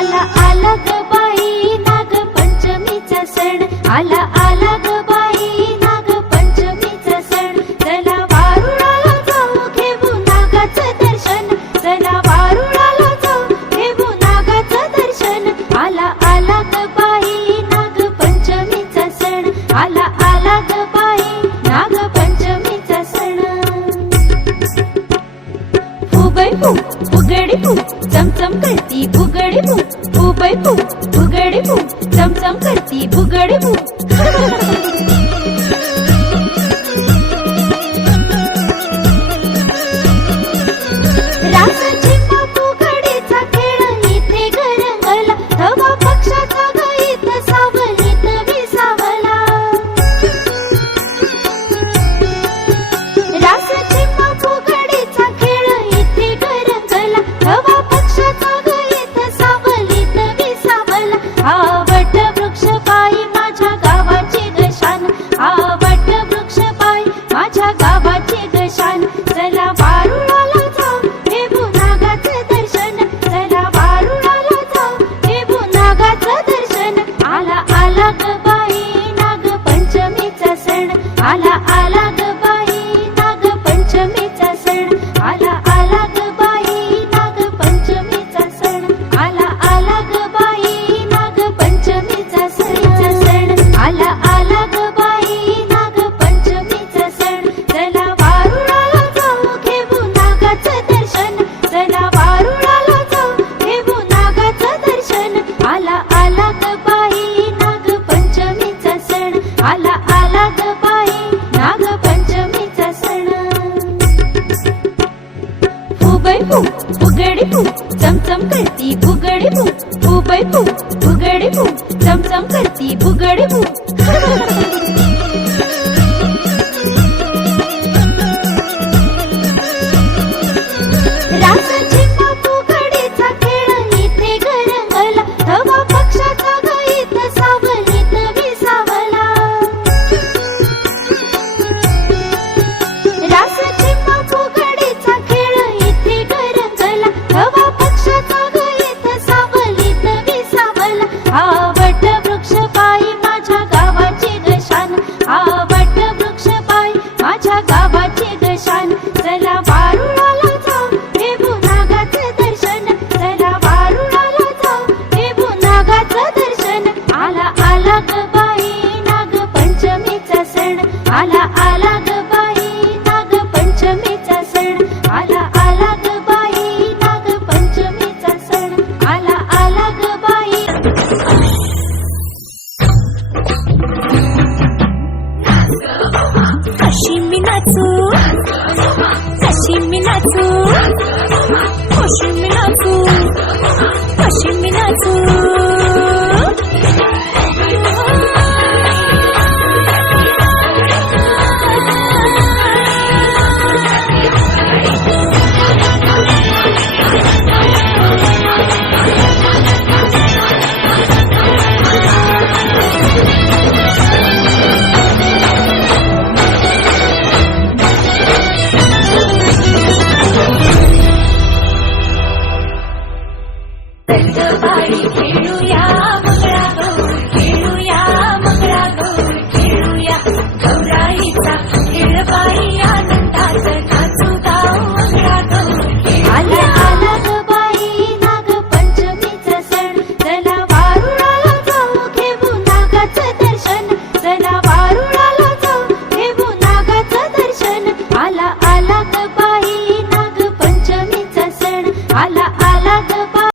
आला आला ग बाई नाग पंचमीचा सण. आला आला ग వైపు బుగడుపు సంసం కత్తి బుగడుపు. ढका आला ग बाई नागपंचमीचा सण. फुगडी फू चमचम करती फुगडी फू फुगडी फू माझे गशान चला 나주 호심이 나주 호심이 나주 ಬಂದ ಬಾಡಿ ಕೇಳು